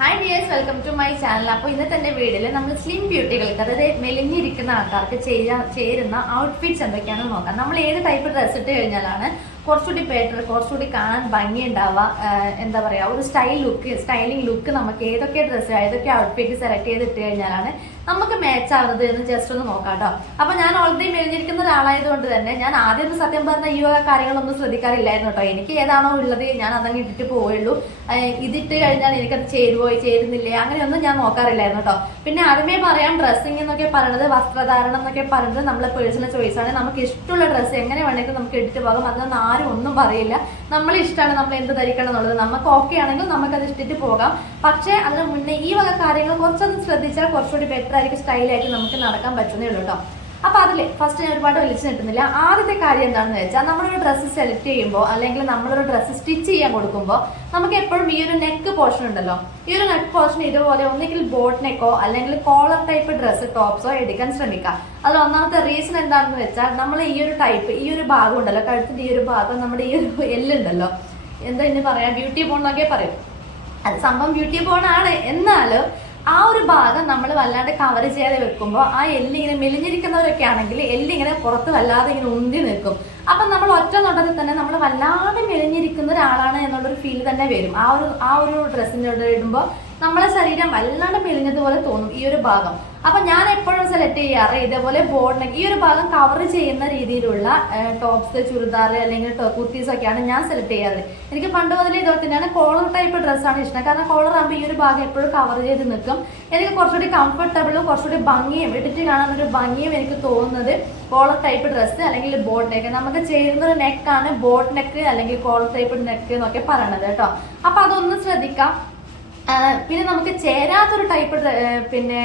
Hi dears welcome to my channel അപ്പോൾ ഇന്നത്തെ എന്റെ വീഡിയോയിൽ നമ്മൾ സ്ലിം ബ്യൂട്ടികൾക്ക് അതായത് മെലിഞ്ഞിരിക്കുന്ന ആൾക്കാർക്ക് ചേരുന്ന ഔട്ട്ഫിറ്റ്സ് എന്തൊക്കെയാണെന്ന് നോക്കാം. നമ്മൾ ഏത് ടൈപ്പ് ഡ്രസ്സ് ഇട്ട് കഴിഞ്ഞാലാണ് കുറച്ചുകൂടി ബെറ്റർ കുറച്ചുകൂടി കാണാൻ ഭംഗി ഉണ്ടാവുക എന്താ പറയുക ഒരു സ്റ്റൈൽ ലുക്ക് സ്റ്റൈലിംഗ് ലുക്ക് നമുക്ക് ഏതൊക്കെ ഡ്രസ്സ് ഏതൊക്കെ ഔട്ട്ഫിറ്റ് സെലക്ട് ചെയ്ത് ഇട്ട് കഴിഞ്ഞാലാണ് നമുക്ക് മാച്ച് ആവുന്നത് എന്ന് ജസ്റ്റ് ഒന്ന് നോക്കാം കേട്ടോ അപ്പൊ ഞാൻ ഓൾറെഡി മെലിഞ്ഞിരിക്കുന്ന ഒരാളായതുകൊണ്ട് തന്നെ ഞാൻ ആദ്യം സത്യം പറഞ്ഞ ഈ വക കാര്യങ്ങളൊന്നും ശ്രദ്ധിക്കാറില്ലായിരുന്നു കേട്ടോ. എനിക്ക് ഏതാണോ ഉള്ളത് ഞാൻ അതങ്ങ് ഇട്ടിട്ട് പോവുള്ളൂ. ഇതിട്ട് കഴിഞ്ഞാൽ എനിക്കത് ചേരുവോ ചേരുന്നില്ലേ? അങ്ങനെയൊന്നും ഞാൻ നോക്കാറില്ലായിരുന്നു കേട്ടോ. പിന്നെ ആദ്യമേ പറയാം ഡ്രസ്സിംഗ് എന്നൊക്കെ പറയുന്നത് വസ്ത്രധാരണം എന്നൊക്കെ പറയുന്നത് നമ്മളെ പേഴ്സണൽ ചോയ്സ് ആണ്. നമുക്ക് ഇഷ്ടമുള്ള ഡ്രസ്സ് എങ്ങനെ വേണമെങ്കിലും നമുക്ക് ഇട്ടിട്ട് പോകാം. അതൊന്നും ആരും ഒന്നും പറയില്ല. നമ്മൾ ഇഷ്ടമാണ് നമ്മൾ എന്ത് ധരിക്കണം എന്നുള്ളത്. നമുക്ക് ഓക്കെ ആണെങ്കിൽ നമുക്ക് അത് ഇട്ടിട്ട് പോകാം. പക്ഷേ അതിന് മുന്നേ ഈ വക കാര്യങ്ങൾ കുറച്ചൊന്ന് ശ്രദ്ധിച്ചാൽ കുറച്ചുകൂടി ബെറ്റർ ആയിരിക്കും സ്റ്റൈലായിട്ട് നമുക്ക് നടക്കാൻ പറ്റുന്നേ ഉള്ളൂ കേട്ടോ. അപ്പൊ അതിൽ ഫസ്റ്റ് ഞാൻ ഒരുപാട് വലിച്ചു കിട്ടുന്നില്ല. ആദ്യത്തെ കാര്യം എന്താണെന്ന് വെച്ചാൽ നമ്മളൊരു ഡ്രസ്സ് സെലക്ട് ചെയ്യുമ്പോൾ അല്ലെങ്കിൽ നമ്മളൊരു ഡ്രസ്സ് സ്റ്റിച്ച് ചെയ്യാൻ കൊടുക്കുമ്പോൾ നമുക്ക് എപ്പോഴും ഈ ഒരു നെക്ക് പോർഷൻ ഉണ്ടല്ലോ. ഈ ഒരു നെക്ക് പോർഷൻ ഇതുപോലെ ഒന്നെങ്കിൽ ബോട്ട് നെക്കോ അല്ലെങ്കിൽ കോളർ ടൈപ്പ് ഡ്രസ്സ് ടോപ്സോ എടുക്കാൻ ശ്രമിക്കുക അതിൽ ഒന്നാമത്തെ റീസൺ എന്താണെന്ന് വെച്ചാൽ നമ്മൾ ഈ ഒരു ടൈപ്പ് ഈ ഒരു ഭാഗം ഉണ്ടല്ലോ കഴുത്തിന്റെ ഈ ഒരു ഭാഗം നമ്മുടെ ഈ ഒരു എല്ലുണ്ടല്ലോ എന്താ ഇനി പറയാം? ബ്യൂട്ടി ബോൺ എന്നൊക്കെ പറയും. അത് സംഭവം ബ്യൂട്ടി ആണ്. എന്നാലും ആ ഒരു ഭാഗം നമ്മൾ വല്ലാണ്ട് കവർ ചെയ്യാതെ വെക്കുമ്പോൾ ആ എല്ലിങ്ങനെ മെലിഞ്ഞിരിക്കുന്നവരൊക്കെ ആണെങ്കിൽ എല്ലിങ്ങനെ പുറത്ത് വല്ലാതെ ഇങ്ങനെ ഉന്തി നിൽക്കും. അപ്പം നമ്മൾ ഒറ്റ നോട്ടത്തിൽ തന്നെ നമ്മൾ വല്ലാതെ മെലിഞ്ഞിരിക്കുന്ന ഒരാളാണ് എന്നുള്ളൊരു ഫീൽ തന്നെ വരും. ആ ഒരു ആ ഒരു ഡ്രസ്സിനോട് ഇടുമ്പോൾ നമ്മളെ ശരീരം വല്ലാണ്ട് മെലിഞ്ഞതുപോലെ തോന്നും ഈ ഒരു ഭാഗം. അപ്പൊ ഞാൻ എപ്പോഴും സെലക്ട് ചെയ്യാറ് ഇതേപോലെ ബോർഡ് ഈ ഒരു ഭാഗം കവർ ചെയ്യുന്ന രീതിയിലുള്ള ടോപ്സ് ചുരിദാർ അല്ലെങ്കിൽ കുർത്തീസ് ഒക്കെയാണ് ഞാൻ സെലക്ട് ചെയ്യാറ്. എനിക്ക് പണ്ട് മുതലേ ഇതുപോലെ തന്നെയാണ് കോളർ ടൈപ്പ് ഡ്രസ്സാണ് ഇഷ്ടം. കാരണം കോളർ ആകുമ്പോൾ ഈ ഒരു ഭാഗം എപ്പോഴും കവർ ചെയ്ത് നിൽക്കും. എനിക്ക് കുറച്ചുകൂടി കംഫർട്ടബിളും കുറച്ചുകൂടി ഭംഗിയും ഇട്ടിട്ട് കാണാൻ ഒരു ഭംഗിയും എനിക്ക് തോന്നുന്നത് കോളർ ടൈപ്പ് ഡ്രസ്സ് അല്ലെങ്കിൽ ബോട്ട് നെക്ക് നമുക്ക് ചേരുന്ന ഒരു നെക്കാണ് ബോട്ട് നെക്ക് അല്ലെങ്കിൽ കോളർ ടൈപ്പ് നെക്ക് എന്നൊക്കെ പറയണത് കേട്ടോ. അപ്പൊ അതൊന്ന് ശ്രദ്ധിക്കാം. പിന്നെ നമുക്ക് ചേരാത്തൊരു ടൈപ്പ് പിന്നെ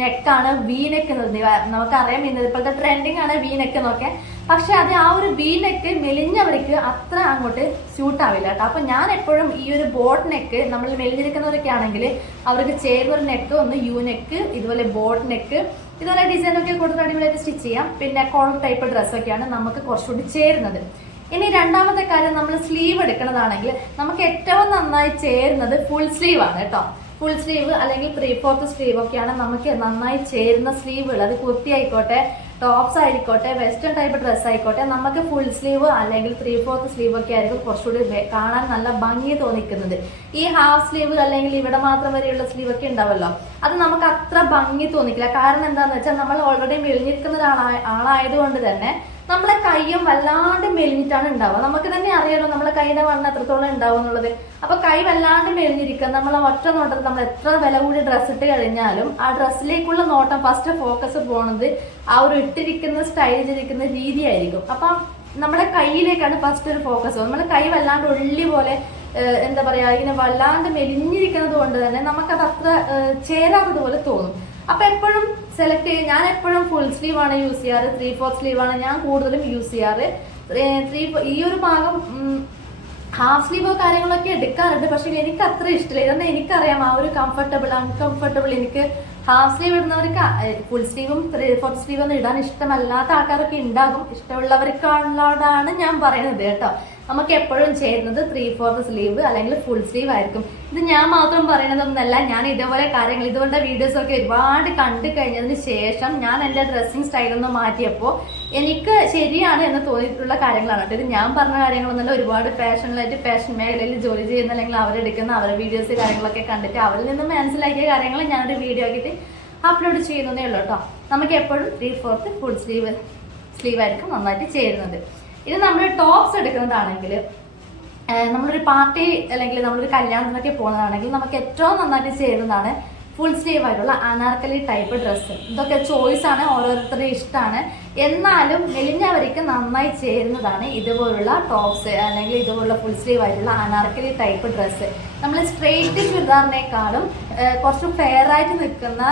നെക്കാണ് വി നെക്ക് എന്ന് പറയുന്നത് നമുക്കറിയാം ഇന്നത് ഇപ്പോഴത്തെ ട്രെൻഡിങ് ആണ് വി നെക്ക് എന്നൊക്കെ. പക്ഷെ അത് ആ ഒരു വി നെക്ക് മെലിഞ്ഞവർക്ക് അത്ര അങ്ങോട്ട് സ്യൂട്ട് ആവില്ല കേട്ടോ. അപ്പൊ ഞാൻ എപ്പോഴും ഈ ഒരു ബോട്ട് നെക്ക് നമ്മൾ മെലിഞ്ഞിരിക്കുന്നവരൊക്കെ ആണെങ്കിൽ അവർക്ക് ചേരുന്ന ഒരു നെക്ക് ഒന്ന് യു നെക്ക് ഇതുപോലെ ബോട്ട് നെക്ക് ഇതുപോലെ ഡിസൈനൊക്കെ കൊടുത്ത് അടിപൊളിയായിട്ട് സ്റ്റിച്ച് ചെയ്യാം. പിന്നെ കോൺ ടൈപ്പ് ഡ്രസ്സൊക്കെയാണ് നമുക്ക് കുറച്ചുകൂടി ചേരുന്നത്. ഇനി രണ്ടാമത്തെ കാര്യം നമ്മൾ സ്ലീവ് എടുക്കുന്നതാണെങ്കിൽ നമുക്ക് ഏറ്റവും നന്നായി ചേരുന്നത് ഫുൾ സ്ലീവ് ആണ് കേട്ടോ. ഫുൾ സ്ലീവ് അല്ലെങ്കിൽ ത്രീ ഫോർത്ത് സ്ലീവ് ഒക്കെയാണ് നമുക്ക് നന്നായി ചേരുന്ന സ്ലീവുകൾ അത് കുർത്തി ആയിക്കോട്ടെ ടോപ്സ് ആയിക്കോട്ടെ വെസ്റ്റേൺ ടൈപ്പ് ഡ്രസ്സ് ആയിക്കോട്ടെ നമുക്ക് ഫുൾ സ്ലീവ് അല്ലെങ്കിൽ ത്രീ ഫോർത്ത് സ്ലീവ് ഒക്കെ ആയിരിക്കും കുറച്ചുകൂടി കാണാൻ നല്ല ഭംഗി തോന്നിക്കുന്നത്. ഈ ഹാഫ് സ്ലീവ് അല്ലെങ്കിൽ ഇവിടെ മാത്രം വരെയുള്ള സ്ലീവ് ഒക്കെ ഉണ്ടാവല്ലോ അത് നമുക്ക് അത്ര ഭംഗി തോന്നിക്കില്ല. കാരണം എന്താണെന്ന് വെച്ചാൽ നമ്മൾ ഓൾറെഡി മെലിഞ്ഞിരിക്കുന്ന ആളായതുകൊണ്ട് തന്നെ നമ്മളെ കൈയും വല്ലാണ്ട് മെലിഞ്ഞിട്ടാണ് ഉണ്ടാവുക. നമുക്ക് തന്നെ അറിയാലോ നമ്മളെ കൈയുടെ വണ്ണം എത്രത്തോളം ഉണ്ടാവും എന്നുള്ളത്. അപ്പൊ കൈ വല്ലാണ്ട് മെലിഞ്ഞിരിക്കുക നമ്മൾ ഒറ്റ നോട്ടത്തിൽ നമ്മൾ എത്ര വില കൂടി ഡ്രസ്സ് ഇട്ട് കഴിഞ്ഞാലും ആ ഡ്രസ്സിലേക്കുള്ള നോട്ടം ഫസ്റ്റ് ഫോക്കസ് പോണത് ആ ഒരു ഇട്ടിരിക്കുന്ന സ്റ്റൈൽ ചെയ്തിരിക്കുന്ന രീതിയായിരിക്കും അപ്പൊ നമ്മുടെ കൈയിലേക്കാണ് ഫസ്റ്റ് ഒരു ഫോക്കസ് നമ്മുടെ കൈ വല്ലാണ്ട് ഒള്ളി പോലെ എന്താ പറയാ ഇങ്ങനെ വല്ലാണ്ട് മെലിഞ്ഞിരിക്കുന്നത് കൊണ്ട് തന്നെ നമുക്കത് അത്ര ചേരാത്തതുപോലെ തോന്നും. അപ്പൊ എപ്പോഴും സെലക്ട് ചെയ്യും ഞാൻ എപ്പോഴും ഫുൾ സ്ലീവ് ആണ് യൂസ് ചെയ്യാറ്. ത്രീ ഫോർ സ്ലീവ് ആണ് ഞാൻ കൂടുതലും യൂസ് ചെയ്യാറ്. ത്രീ ഈ ഒരു ഭാഗം ഹാഫ് സ്ലീവോ കാര്യങ്ങളൊക്കെ എടുക്കാറുണ്ട്. പക്ഷെ എനിക്ക് അത്ര ഇഷ്ടമില്ല. ഇതൊന്നും എനിക്കറിയാം. ആ ഒരു കംഫർട്ടബിൾ അൺകംഫർട്ടബിൾ എനിക്ക് ഹാഫ് സ്ലീവ് ഇടുന്നവർക്ക് ഫുൾ സ്ലീവും ഫോർത്ത് സ്ലീവും ഒന്നും ഇടാൻ ഇഷ്ടമല്ലാത്ത ആൾക്കാരൊക്കെ ഉണ്ടാകും. ഇഷ്ടമുള്ളവർക്കുള്ളതാണ് ഞാൻ പറയുന്നത് കേട്ടോ. നമുക്ക് എപ്പോഴും ചെയ്യുന്നത് ത്രീ ഫോർത്ത് സ്ലീവ് അല്ലെങ്കിൽ ഫുൾ സ്ലീവ് ആയിരിക്കും. ഇത് ഞാൻ മാത്രം പറയണതൊന്നല്ല ഞാൻ ഇതേപോലെ കാര്യങ്ങൾ ഇതുപോലത്തെ വീഡിയോസ് ഒക്കെ ഒരുപാട് കണ്ടു കഴിഞ്ഞതിന് ശേഷം ഞാൻ എന്റെ ഡ്രസ്സിങ് സ്റ്റൈലൊന്ന് മാറ്റിയപ്പോൾ എനിക്ക് ശരിയാണ് എന്ന് തോന്നിയിട്ടുള്ള കാര്യങ്ങളാണ്. കേട്ടോ ഇത് ഞാൻ പറഞ്ഞ കാര്യങ്ങളൊന്നുമല്ല ഒരുപാട് ഫാഷനിലായിട്ട് ഫാഷൻ മേഖലയിൽ ജോലി ചെയ്യുന്ന അല്ലെങ്കിൽ അവരെടുക്കുന്ന അവരുടെ വീഡിയോസ് കാര്യങ്ങളൊക്കെ കണ്ടിട്ട് അവരിൽ നിന്ന് മനസ്സിലാക്കിയ കാര്യങ്ങൾ ഞാനൊരു വീഡിയോ ആക്കിയിട്ട് അപ്ലോഡ് ചെയ്യുന്നതേ ഉള്ളൂ കേട്ടോ. നമുക്ക് എപ്പോഴും ത്രീ ഫോർത്ത് ഫുൾ സ്ലീവ് സ്ലീവായിരിക്കും നന്നായിട്ട് ചേരുന്നത്. ഇത് നമ്മൾ ടോപ്സ് എടുക്കുന്നതാണെങ്കിൽ നമ്മളൊരു പാർട്ടി അല്ലെങ്കിൽ നമ്മളൊരു കല്യാണത്തിനൊക്കെ പോകുന്നതാണെങ്കിൽ നമുക്ക് ഏറ്റവും നന്നായിട്ട് ചേരുന്നതാണ് ഫുൾ സ്ലീവ് ആയിട്ടുള്ള അനാർക്കലി ടൈപ്പ് ഡ്രസ്സ് ഇതൊക്കെ ചോയ്സ് ആണ് ഓരോരുത്തരുടെ ഇഷ്ടമാണ്. എന്നാലും മെലിഞ്ഞവർക്ക് നന്നായി ചേരുന്നതാണ് ഇതുപോലുള്ള ടോപ്സ് അല്ലെങ്കിൽ ഇതുപോലുള്ള ഫുൾ സ്ലീവ് ആയിട്ടുള്ള അനാർക്കലി ടൈപ്പ് ഡ്രസ്സ് നമ്മൾ സ്ട്രെയിറ്റ് ചുരിദാറിനേക്കാളും കുറച്ച് ഫെയർ ആയിട്ട് നിൽക്കുന്ന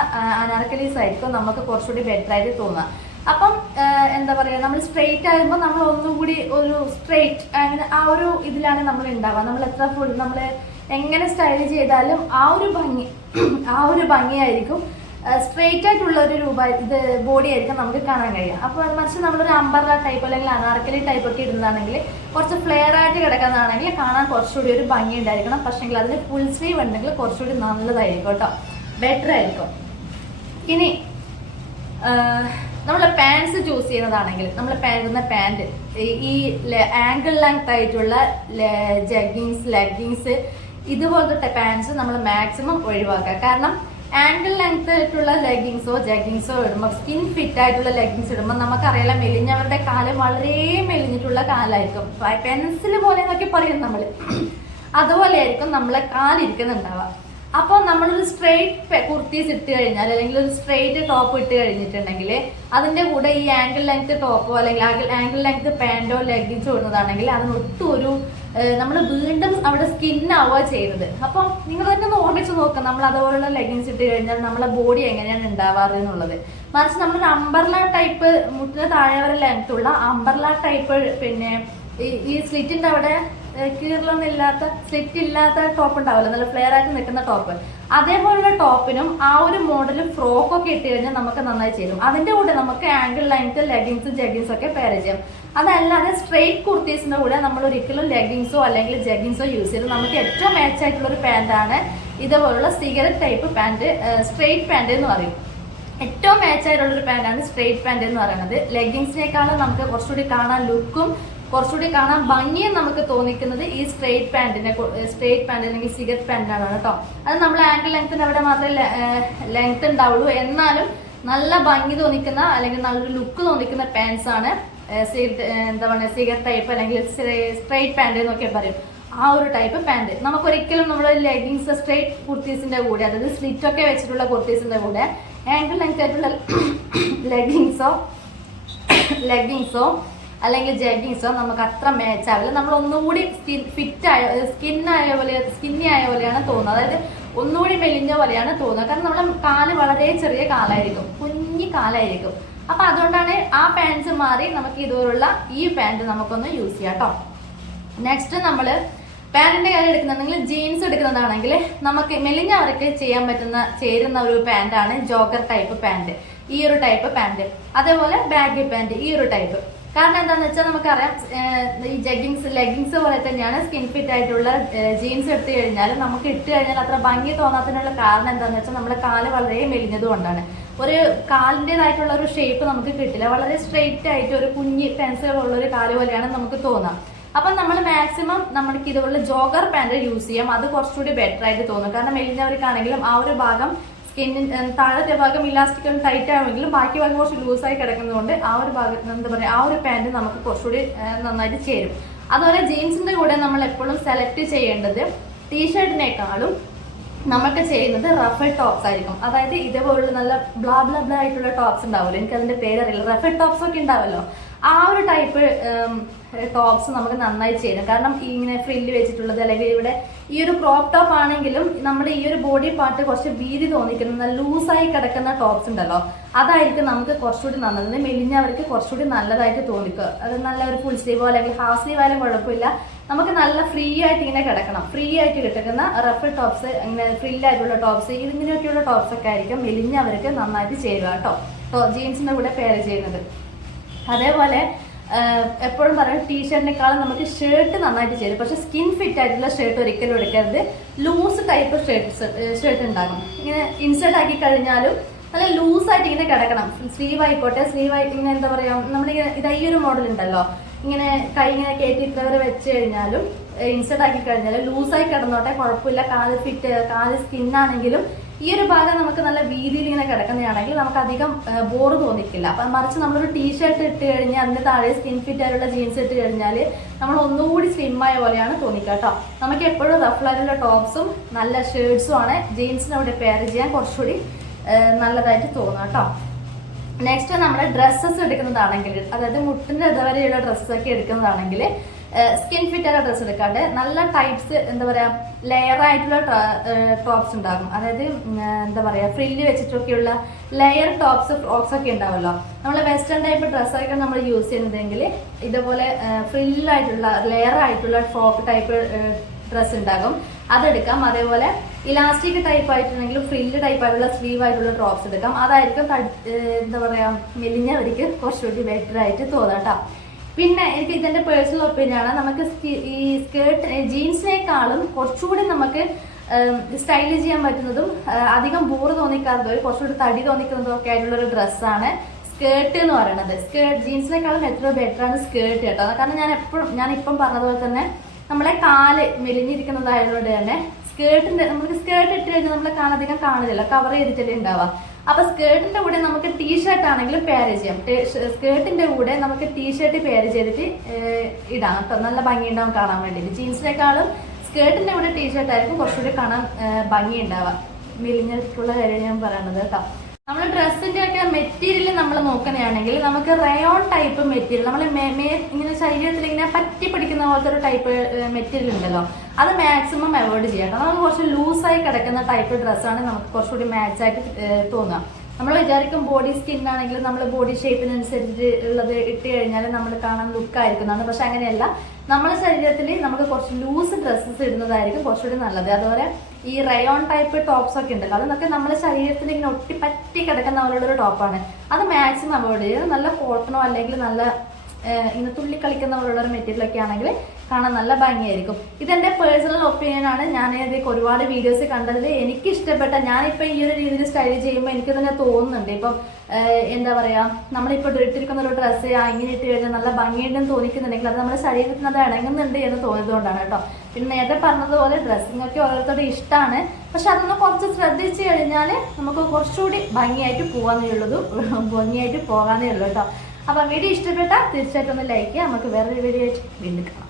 അനാർക്കലീസ് ആയിരിക്കും നമുക്ക് കുറച്ചുകൂടി ബെറ്റർ ആയിട്ട് തോന്നുക അപ്പം എന്താ പറയാ നമ്മൾ സ്ട്രെയിറ്റ് ആകുമ്പോൾ നമ്മൾ ഒന്നും കൂടി ഒരു സ്ട്രെയിറ്റ് അങ്ങനെ ആ ഒരു ഇതിലാണ് നമ്മൾ ഉണ്ടാവുക. നമ്മൾ എത്ര ഫുൾ നമ്മൾ എങ്ങനെ സ്റ്റൈൽ ചെയ്താലും ആ ഒരു ഭംഗി ആ ഒരു ഭംഗിയായിരിക്കും. സ്ട്രെയിറ്റ് ആയിട്ടുള്ള ഒരു രൂപ ഇത് ബോഡി ആയിരിക്കും നമുക്ക് കാണാൻ കഴിയുക. അപ്പോൾ മറിച്ച് നമ്മളൊരു അമ്പറ ടൈപ്പ് അല്ലെങ്കിൽ അനാർക്കലി ടൈപ്പ് ഒക്കെ ഇടുന്നതാണെങ്കിൽ കുറച്ച് ഫ്ലെയർ ആയിട്ട് കിടക്കുന്നതാണെങ്കിൽ കാണാൻ കുറച്ചുകൂടി ഒരു ഭംഗി ഉണ്ടായിരിക്കണം. പക്ഷേങ്കിൽ അതിന് ഫുൾ സ്ലീവ് ഉണ്ടെങ്കിൽ കുറച്ചുകൂടി നല്ലതായിരിക്കും കേട്ടോ. ബെറ്റർ ആയിരിക്കും. ഇനി നമ്മൾ പാൻസ് ചൂസ് ചെയ്യുന്നതാണെങ്കിൽ നമ്മൾ ഇടുന്ന പാന്റ് ഈ ആംഗിൾ ലെങ്ത് ആയിട്ടുള്ള ജഗ്ഗിങ്സ് ലെഗ്ഗിങ്സ് ഇതുപോലത്തെ പാൻസ് നമ്മൾ മാക്സിമം ഒഴിവാക്കുക. കാരണം ആംഗിൾ ലെങ്ത് ആയിട്ടുള്ള ലെഗിങ്സോ ജഗ്ഗിങ്സോ ഇടുമ്പോൾ സ്കിൻ ഫിറ്റ് ആയിട്ടുള്ള ലെഗിങ്സ് ഇടുമ്പോൾ നമുക്കറിയാലോ മെലിഞ്ഞവരുടെ കാലം വളരെ മെലിഞ്ഞിട്ടുള്ള കാലായിരിക്കും. പെൻസിൽ പോലെ എന്നൊക്കെ പറയും നമ്മൾ അതുപോലെ ആയിരിക്കും നമ്മളെ കാലിരിക്കുന്നുണ്ടാവുക. അപ്പോൾ നമ്മളൊരു സ്ട്രെയിറ്റ് കുർത്തീസ് ഇട്ട് കഴിഞ്ഞാൽ അല്ലെങ്കിൽ ഒരു സ്ട്രെയിറ്റ് ടോപ്പ് ഇട്ട് കഴിഞ്ഞിട്ടുണ്ടെങ്കിൽ അതിന്റെ കൂടെ ഈ ആംഗിൾ ലെങ്ത് ടോപ്പോ അല്ലെങ്കിൽ ആംഗിൾ ലെങ്ത് പാന്റോ ലെഗിൻസോ ഇടുന്നതാണെങ്കിൽ അതിന് ഒട്ടും ഒരു നമ്മൾ വീണ്ടും അവിടെ സ്കിൻ ആവുക ചെയ്യുന്നത്. അപ്പം നിങ്ങൾ തന്നെ ഒന്ന് ഓർമ്മിച്ച് നോക്കാം നമ്മൾ അതുപോലുള്ള ലെഗിൻസ് ഇട്ട് കഴിഞ്ഞാൽ നമ്മളെ ബോഡി എങ്ങനെയാണ് ഉണ്ടാവാറ് എന്നുള്ളത്. മറിച്ച് നമ്മൾ അമ്പർല ടൈപ്പ് മുട്ടിന് താഴെ വരെ ലെങ്ത് ഉള്ള അമ്പർല ടൈപ്പ് പിന്നെ ഈ സ്ലിറ്റിന്റെ അവിടെ കീറലൊന്നും ഇല്ലാത്ത സ്ലിറ്റ് ഇല്ലാത്ത ടോപ്പ് ഉണ്ടാവില്ല. നല്ല ഫ്ലെയർ ആയിട്ട് നിൽക്കുന്ന ടോപ്പ് അതേപോലുള്ള ടോപ്പിനും ആ ഒരു മോഡൽ ഫ്രോക്ക് ഒക്കെ ഇട്ട് കഴിഞ്ഞാൽ നമുക്ക് നന്നായി ചേരും. അതിന്റെ കൂടെ നമുക്ക് ആംഗിൾ ലൈൻസ് ലെഗിങ്സ് ജഗ്ഗിങ്സ് ഒക്കെ പെയർ ചെയ്യാം. അതല്ലാതെ സ്ട്രെയിറ്റ് കുർത്തീസിന്റെ കൂടെ നമ്മൾ ഒരിക്കലും ലെഗിങ്സോ അല്ലെങ്കിൽ ജഗ്ഗിങ്സോ യൂസ് ചെയ്ത് നമുക്ക് ഏറ്റവും മാച്ച് ആയിട്ടുള്ള ഒരു പാന്റാണ് ഇതുപോലുള്ള cigarette type pant straight pant എന്ന് പറയും. ഏറ്റവും മാച്ച് ആയിട്ടുള്ള ഒരു പാന്റാണ് സ്ട്രെയിറ്റ് പാന്റ് എന്ന് പറയുന്നത്. ലെഗിങ്സിനേക്കാളും നമുക്ക് കുറച്ചുകൂടി കാണാൻ ലുക്കും കുറച്ചുകൂടി കാണാൻ ഭംഗിയും നമുക്ക് തോന്നിക്കുന്നത് ഈ സ്ട്രെയിറ്റ് പാന്റിനെ സ്ട്രെയിറ്റ് പാന്റ് അല്ലെങ്കിൽ സിഗരറ്റ് പാന്റാണ് കേട്ടോ. അത് നമ്മൾ ആങ്കിൾ ലെങ്ത്തിന് അവിടെ മാത്രമേ ലെങ്ത് ഉണ്ടാവുള്ളൂ. എന്നാലും നല്ല ഭംഗി തോന്നിക്കുന്ന അല്ലെങ്കിൽ നല്ലൊരു ലുക്ക് തോന്നിക്കുന്ന പാൻസ് ആണ് എന്താ പറയുക സിഗരറ്റ് ടൈപ്പ് അല്ലെങ്കിൽ സ്ട്രെയിറ്റ് പാന്റ് എന്നൊക്കെ പറയും. ആ ഒരു ടൈപ്പ് പാന്റ് നമുക്ക് ഒരിക്കലും നമ്മൾ ലെഗിങ്സ് സ്ട്രെയിറ്റ് കുർത്തീസിന്റെ കൂടെ അതായത് സ്ലിറ്റ് ഒക്കെ വെച്ചിട്ടുള്ള കുർത്തീസിന്റെ കൂടെ ആങ്കിൾ ലെങ്ത് ആയിട്ടുള്ള ലെഗിങ്സോ ലെഗിങ്സോ അല്ലെങ്കിൽ ജഗ്ഗിങ്സോ നമുക്ക് അത്ര മാച്ച് ആവില്ല. നമ്മൾ ഒന്നുകൂടി സ്കിൻ ഫിറ്റ് ആയ സ്കിൻ ആയ പോലെ സ്കിന്നി ആയ പോലെയാണ് തോന്നുന്നത്. അതായത് ഒന്നുകൂടി മെലിഞ്ഞ പോലെയാണ് തോന്നുന്നത്. കാരണം നമ്മളെ കാൽ വളരെ ചെറിയ കാലായിരിക്കും. കുഞ്ഞി കാലായിരിക്കും. അപ്പൊ അതുകൊണ്ടാണ് ആ പാൻസ് മാറി നമുക്ക് ഇതുപോലുള്ള ഈ പാന്റ് നമുക്കൊന്ന് യൂസ് ചെയ്യാം കേട്ടോ നെക്സ്റ്റ് നമ്മൾ പാൻറിന്റെ കാര്യം എടുക്കുന്നുണ്ടെങ്കിൽ ജീൻസ് എടുക്കുന്നതാണെങ്കിൽ നമുക്ക് മെലിഞ്ഞവർക്ക് ചെയ്യാൻ പറ്റുന്ന ചേരുന്ന ഒരു പാന്റാണ് ജോക്കർ ടൈപ്പ് പാന്റ് ഈ ഒരു ടൈപ്പ് പാന്റ് അതേപോലെ ബാഗി പാന്റ് ഈ ഒരു ടൈപ്പ് കാരണം എന്താന്ന് വെച്ചാൽ നമുക്കറിയാം ഈ ജഗ്ഗിങ്സ് ലെഗിങ്സ് പോലെ തന്നെയാണ് സ്കിൻ ഫിറ്റ് ആയിട്ടുള്ള ജീൻസ് എടുത്തു കഴിഞ്ഞാൽ നമുക്ക് ഇട്ട് കഴിഞ്ഞാൽ അത്ര ഭംഗി തോന്നാത്തതിനുള്ള കാരണം എന്താന്ന് വെച്ചാൽ നമ്മുടെ കാൽ വളരെ മെലിഞ്ഞത് കൊണ്ടാണ്. ഒരു കാലിന്റെതായിട്ടുള്ള ഒരു ഷേപ്പ് നമുക്ക് കിട്ടില്ല. വളരെ സ്ട്രെയിറ്റ് ആയിട്ട് ഒരു കുഞ്ഞി പെൻസിലുള്ള ഒരു കാൽ പോലെയാണ് നമുക്ക് തോന്നാം. അപ്പം നമ്മൾ മാക്സിമം നമ്മൾക്ക് ഇതുപോലെ ജോഗർ പാന്റ് യൂസ് ചെയ്യാം. അത് കുറച്ചുകൂടി ബെറ്റർ ആയിട്ട് തോന്നും. കാരണം മെലിഞ്ഞവർക്കാണെങ്കിലും ആ ഒരു ഭാഗം സ്കിന്നിൻ താഴത്തെ ഭാഗം ഇലാസ്റ്റിക് ടൈറ്റ് ആവുമെങ്കിലും ബാക്കി ഭാഗം കുറച്ച് ലൂസായി കിടക്കുന്നതുകൊണ്ട് ആ ഒരു ഭാഗത്ത് എന്താ പറയുക ആ ഒരു പാന്റ് നമുക്ക് കുറച്ചുകൂടി നന്നായിട്ട് ചേരും. അതുപോലെ ജീൻസിന്റെ കൂടെ നമ്മൾ എപ്പോഴും സെലക്ട് ചെയ്യേണ്ടത് ടീഷർട്ടിനേക്കാളും നമുക്ക് ചെയ്യുന്നത് റഫൽ ടോപ്സ് ആയിരിക്കും. അതായത് ഇതേപോലുള്ള നല്ല ബ്ലാ ബ്ലാ ബ്ലാ ആയിട്ടുള്ള ടോപ്സ് ഉണ്ടാവുമല്ലോ. എനിക്ക് അതിന്റെ പേരറിയില്ല. റഫൽ ടോപ്സ് ഒക്കെ ഉണ്ടാവല്ലോ. ആ ഒരു ടൈപ്പ് ടോപ്സ് നമുക്ക് നന്നായി ചെയ്യണം. കാരണം ഇങ്ങനെ ഫ്രില്ല് വെച്ചിട്ടുള്ളത് അല്ലെങ്കിൽ ഇവിടെ ഈ ഒരു ക്രോപ്പ് ടോപ്പ് ആണെങ്കിലും നമ്മുടെ ഈ ഒരു ബോഡി പാർട്ട് കുറച്ച് വീതി തോന്നിക്കുന്ന ലൂസായി കിടക്കുന്ന ടോപ്സ് ഉണ്ടല്ലോ. അതായിരിക്കും നമുക്ക് കുറച്ചുകൂടി നല്ലത്. മെലിഞ്ഞവർക്ക് കുറച്ചുകൂടി നല്ലതായിട്ട് തോന്നിക്കുക. അത് നല്ല ഒരു ഫുൾ സ്ലീവോ അല്ലെങ്കിൽ ഹാഫ് സ്ലീവ് ആയാലും കുഴപ്പമില്ല. നമുക്ക് നല്ല ഫ്രീ ആയിട്ട് ഇങ്ങനെ കിടക്കണം. ഫ്രീ ആയിട്ട് കിടക്കുന്ന റഫിൾ ടോപ്സ് ഇങ്ങനെ ഫ്രില്ലായിട്ടുള്ള ടോപ്സ് ഇതിങ്ങനെയൊക്കെയുള്ള ടോപ്സ് ഒക്കെ ആയിരിക്കും മെലിഞ്ഞവർക്ക് നന്നായിട്ട് ചെയ്യുക കേട്ടോ. ജീൻസിന്റെ കൂടെ പെയർ ചെയ്യുന്നത്. അതേപോലെ എപ്പോഴും പറയും ടീഷർട്ടിനേക്കാളും നമുക്ക് ഷർട്ട് നന്നായിട്ട് ചേരും. പക്ഷെ സ്കിൻ ഫിറ്റ് ആയിട്ടുള്ള ഷർട്ട് ഒരിക്കലും എടുക്കരുത്. ലൂസ് ടൈപ്പ് ഷർട്ട് ഷർട്ട് ഉണ്ടാകും. ഇങ്ങനെ ഇൻസേർട്ട് ആക്കി കഴിഞ്ഞാലും നല്ല ലൂസായിട്ട് ഇങ്ങനെ കിടക്കണം. സ്ലീവ് ആയിക്കോട്ടെ സ്ലീവ് ആയിട്ട് ഇങ്ങനെ എന്താ പറയാ നമ്മളിങ്ങനെ ഇതാ ഈ ഒരു മോഡൽ ഉണ്ടല്ലോ. ഇങ്ങനെ കൈ ഇങ്ങനെ കയറ്റി ഇത്ര വരെ വെച്ച് കഴിഞ്ഞാലും ഇൻസേർട്ട് ആക്കി കഴിഞ്ഞാലും ലൂസായി കിടന്നോട്ടെ കുഴപ്പമില്ല. കാൽ ഫിറ്റ് കാൽ സ്കിന്നാണെങ്കിലും ഈ ഒരു ഭാഗം നമുക്ക് നല്ല വീതിയിൽ ഇങ്ങനെ കിടക്കുന്നതാണെങ്കിൽ നമുക്ക് അധികം ബോറ് തോന്നിക്കില്ല. അപ്പം മറിച്ച് നമ്മളൊരു ടീഷർട്ട് ഇട്ട് കഴിഞ്ഞാൽ അതിന്റെ താഴെ സ്കിൻ ഫിറ്റ് ആയിട്ടുള്ള ജീൻസ് ഇട്ട് കഴിഞ്ഞാൽ നമ്മൾ ഒന്നുകൂടി സ്ലിം ആയ പോലെയാണ് തോന്നിക്കുക കേട്ടോ. നമുക്ക് എപ്പോഴും റഫ്ലായിട്ടുള്ള ടോപ്സും നല്ല ഷേർട്സും ആണ് ജീൻസിനോട് പെയർ ചെയ്യാൻ കുറച്ചുകൂടി നല്ലതായിട്ട് തോന്നുക കേട്ടോ. നെക്സ്റ്റ് നമ്മുടെ ഡ്രസ്സസ് എടുക്കുന്നതാണെങ്കിൽ അതായത് മുട്ടിന്റെ ഇതുവരെയുള്ള ഡ്രസ്സൊക്കെ എടുക്കുന്നതാണെങ്കിൽ സ്കിൻ ഫിറ്റുള്ള ഡ്രസ്സ് എടുക്കാണ്ട് നല്ല ടൈപ്സ് എന്താ പറയാ ലെയർ ആയിട്ടുള്ള ടോപ്സ് ഉണ്ടാകും. അതായത് എന്താ പറയാ ഫ്രില്ല് വെച്ചിട്ടൊക്കെയുള്ള ലെയർ ടോപ്സ് ഫ്രോക്സ് ഒക്കെ ഉണ്ടാവുമല്ലോ. നമ്മൾ വെസ്റ്റേൺ ടൈപ്പ് ഡ്രസ്സൊക്കെ നമ്മൾ യൂസ് ചെയ്യുന്നതെങ്കിൽ ഇതുപോലെ ഫ്രില്ലായിട്ടുള്ള ലെയർ ആയിട്ടുള്ള ഫ്രോക്ക് ടൈപ്പ് ഡ്രസ്സ് ഉണ്ടാകും. അതെടുക്കാം. അതേപോലെ ഇലാസ്റ്റിക് ടൈപ്പ് ആയിട്ടുണ്ടെങ്കിൽ ഫ്രില്ല് ടൈപ്പ് ആയിട്ടുള്ള സ്ലീവ് ആയിട്ടുള്ള ഡ്രോപ്സ് എടുക്കാം. അതായിരിക്കും എന്താ പറയുക മെലിഞ്ഞവർക്ക് കുറച്ചുകൂടി ബെറ്റർ ആയിട്ട് തോന്നാം കേട്ടോ പിന്നെ എനിക്ക് ഇതിന്റെ പേഴ്സണൽ ഒപ്പീനിയൻ ആണ്. നമുക്ക് ഈ സ്കേർട്ട് ജീൻസിനേക്കാളും കുറച്ചുകൂടി നമുക്ക് സ്റ്റൈൽ ചെയ്യാൻ പറ്റുന്നതും അധികം ബോറ് തോന്നിക്കാത്തതും കുറച്ചുകൂടി തടി തോന്നിക്കുന്നതും ഒക്കെ ആയിട്ടുള്ള ഒരു ഡ്രസ്സാണ് സ്കേർട്ട് എന്ന് പറയുന്നത്. സ്കേർട്ട് ജീൻസിനേക്കാളും എത്രയോ ബെറ്റർ ആണ് സ്കേർട്ട് കേട്ടോ. കാരണം ഞാൻ എപ്പോഴും ഞാൻ ഇപ്പം പറഞ്ഞതുപോലെ തന്നെ നമ്മളെ കാൽ മെലിഞ്ഞിരിക്കുന്നതായതുകൊണ്ട് തന്നെ സ്കേർട്ടിന്റെ നമുക്ക് സ്കേർട്ട് ഇട്ട് കഴിഞ്ഞാൽ നമ്മളെ കാലധികം കാണില്ല കവർ ചെയ്തിട്ടല്ലേ ഉണ്ടാവുക. അപ്പൊ സ്കേർട്ടിന്റെ കൂടെ നമുക്ക് ടീഷർട്ട് ആണെങ്കിലും പെയർ ചെയ്യാം. സ്കേർട്ടിന്റെ കൂടെ നമുക്ക് ടീഷർട്ട് പെയർ ചെയ്തിട്ട് ഇടാം. കേട്ടോ നല്ല ഭംഗിയുണ്ടാവും കാണാൻ വേണ്ടിയിട്ട്. ജീൻസിനേക്കാളും സ്കേർട്ടിന്റെ കൂടെ ടീഷർട്ട് ആയിരിക്കും കുറച്ചുകൂടി കാണാൻ ഏഹ്, ഭംഗി ഉണ്ടാവാം മെലിഞ്ഞിട്ടുള്ള കാര്യം ഞാൻ പറയണത് കേട്ടോ. നമ്മൾ ഡ്രസ്സിന്റെ ഒക്കെ മെറ്റീരിയൽ നമ്മൾ നോക്കുകയാണെങ്കിൽ നമുക്ക് റയോൺ ടൈപ്പ് മെറ്റീരിയൽ നമ്മൾ ഇങ്ങനെ ശരീരത്തിൽ ഇങ്ങനെ പറ്റി പിടിക്കുന്ന പോലത്തെ ഒരു ടൈപ്പ് മെറ്റീരിയൽ ഉണ്ടല്ലോ. അത് മാക്സിമം അവോയ്ഡ് ചെയ്യാം. കാരണം നമുക്ക് കുറച്ച് ലൂസായി കിടക്കുന്ന ടൈപ്പ് ഡ്രസ്സാണ് നമുക്ക് കുറച്ചുകൂടി മാച്ച് ആയിട്ട് തോന്നുക. നമ്മൾ വിചാരിക്കും ബോഡി സ്കിൻ ആണെങ്കിൽ നമ്മൾ ബോഡി ഷേപ്പിനനുസരിച്ച് ഉള്ളത് ഇട്ട് കഴിഞ്ഞാൽ നമ്മൾ കാണാൻ ലുക്ക് ആയിരിക്കുന്നതാണ് പക്ഷെ അങ്ങനെയല്ല. നമ്മുടെ ശരീരത്തിൽ നമുക്ക് കുറച്ച് ലൂസ് ഡ്രസ്സസ് ഇടുന്നതായിരിക്കും കുറച്ചുകൂടി നല്ലത്. അതുപോലെ ഈ റയോൺ ടൈപ്പ് ടോപ്സ് ഒക്കെ ഉണ്ടല്ലോ അതൊക്കെ നമ്മുടെ ശരീരത്തിൽ ഇങ്ങനെ ഒട്ടി പറ്റി കിടക്കുന്ന പോലുള്ളൊരു ടോപ്പാണ് അത് മാക്സിമം അവോയ്ഡ് ചെയ്യുക. നല്ല കോട്ടണോ അല്ലെങ്കിൽ നല്ല ഇങ്ങനെ തുള്ളി കളിക്കുന്ന മെറ്റീരിയൽ ഒക്കെ ആണെങ്കിൽ കാണാൻ നല്ല ഭംഗിയായിരിക്കും. ഇതെന്റെ പേഴ്സണൽ ഒപ്പീനിയൻ ആണ്. ഞാൻ ഇതിലേക്ക് ഒരുപാട് വീഡിയോസ് കണ്ടതിൽ എനിക്ക് ഇഷ്ടപ്പെട്ട ഞാനിപ്പോൾ ഈ ഒരു രീതിയിൽ സ്റ്റൈൽ ചെയ്യുമ്പോൾ എനിക്ക് തന്നെ തോന്നുന്നുണ്ട്. ഇപ്പം എന്താ പറയാ നമ്മളിപ്പോൾ ഇട്ടിരിക്കുന്ന ഒരു ഡ്രസ്സ് ഇങ്ങനെ ഇട്ട് കഴിഞ്ഞാൽ നല്ല ഭംഗിയുണ്ടെന്ന് തോന്നിക്കുന്നുണ്ടെങ്കിൽ അത് നമ്മുടെ ശരീരത്തിന് അത് ഇണങ്ങുന്നുണ്ട് എന്ന് തോന്നിയതുകൊണ്ടാണ് കേട്ടോ. പിന്നെ നേരത്തെ പറഞ്ഞതുപോലെ ഡ്രസ്സിംഗ് ഒക്കെ ഓരോരുത്തരുടെ ഇഷ്ടമാണ്. പക്ഷെ അതൊന്ന് കുറച്ച് ശ്രദ്ധിച്ചു കഴിഞ്ഞാൽ നമുക്ക് കുറച്ചുകൂടി ഭംഗിയായിട്ട് പോകാനേ ഉള്ളൂ ഭംഗിയായിട്ട് പോകാനേ ഉള്ളൂ കേട്ടോ. അപ്പൊ വീഡിയോ ഇഷ്ടപ്പെട്ടാൽ തീർച്ചയായിട്ടും ഒന്ന് ലൈക്ക് ചെയ്യുക. നമുക്ക് വേറൊരു വീഡിയോ ആയിട്ട് വീണ്ടും കാണാം.